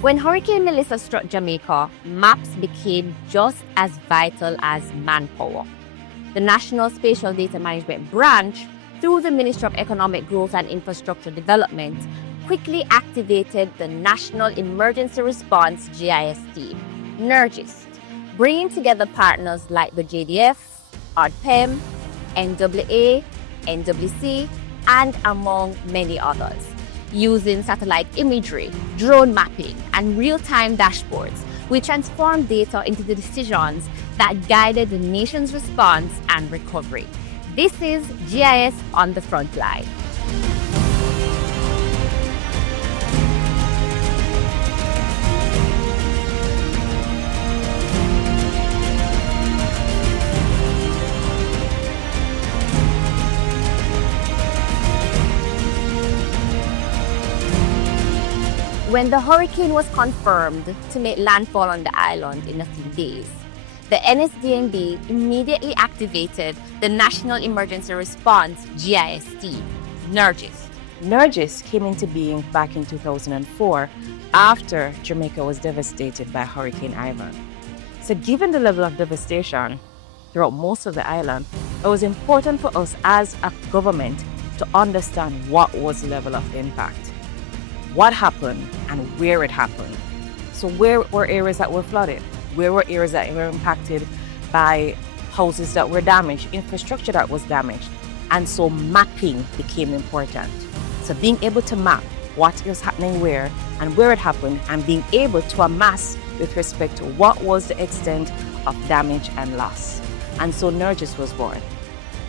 When Hurricane Melissa struck Jamaica, maps became just as vital as manpower. The National Spatial Data Management Branch, through the Ministry of Economic Growth and Infrastructure Development, quickly activated the National Emergency Response GIS team, NERGIS, bringing together partners like the JDF, ARDPEM, NAA, NWC, and among many others. Using satellite imagery, drone mapping, and real-time dashboards, we transformed data into the decisions that guided the nation's response and recovery. This is GIS on the Frontline. When the hurricane was confirmed to make landfall on the island in a few days, the NSDNB immediately activated the National Emergency Response GIS team, NERGIS. NERGIS came into being back in 2004 after Jamaica was devastated by Hurricane Ivan. So given the level of devastation throughout most of the island, it was important for us as a government to understand what was the level of impact, what happened, and where it happened. So where were areas that were flooded? Where were areas that were impacted by houses that were damaged, infrastructure that was damaged? And so mapping became important. So being able to map what is happening where and where it happened, and being able to amass with respect to what was the extent of damage and loss. And so NERGIS was born.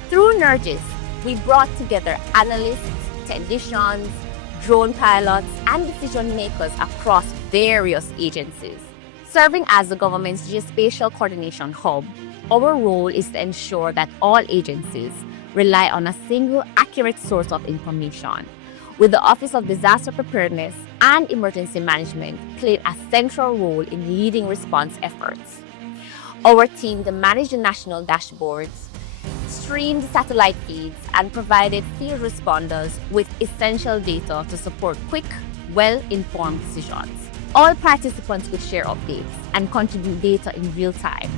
Through NERGIS, we brought together analysts, technicians, drone pilots, and decision makers across various agencies. Serving as the government's geospatial coordination hub, our role is to ensure that all agencies rely on a single accurate source of information, with the Office of Disaster Preparedness and Emergency Management playing a central role in leading response efforts. Our team managed the national dashboards, streamed satellite feeds, and provided field responders with essential data to support quick, well-informed decisions. All participants could share updates and contribute data in real time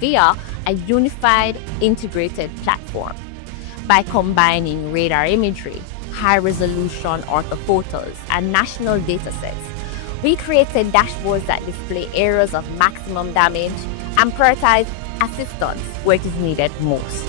via a unified, integrated platform. By combining radar imagery, high-resolution orthophotos, and national datasets, we created dashboards that display areas of maximum damage and prioritize assistance where it is needed most.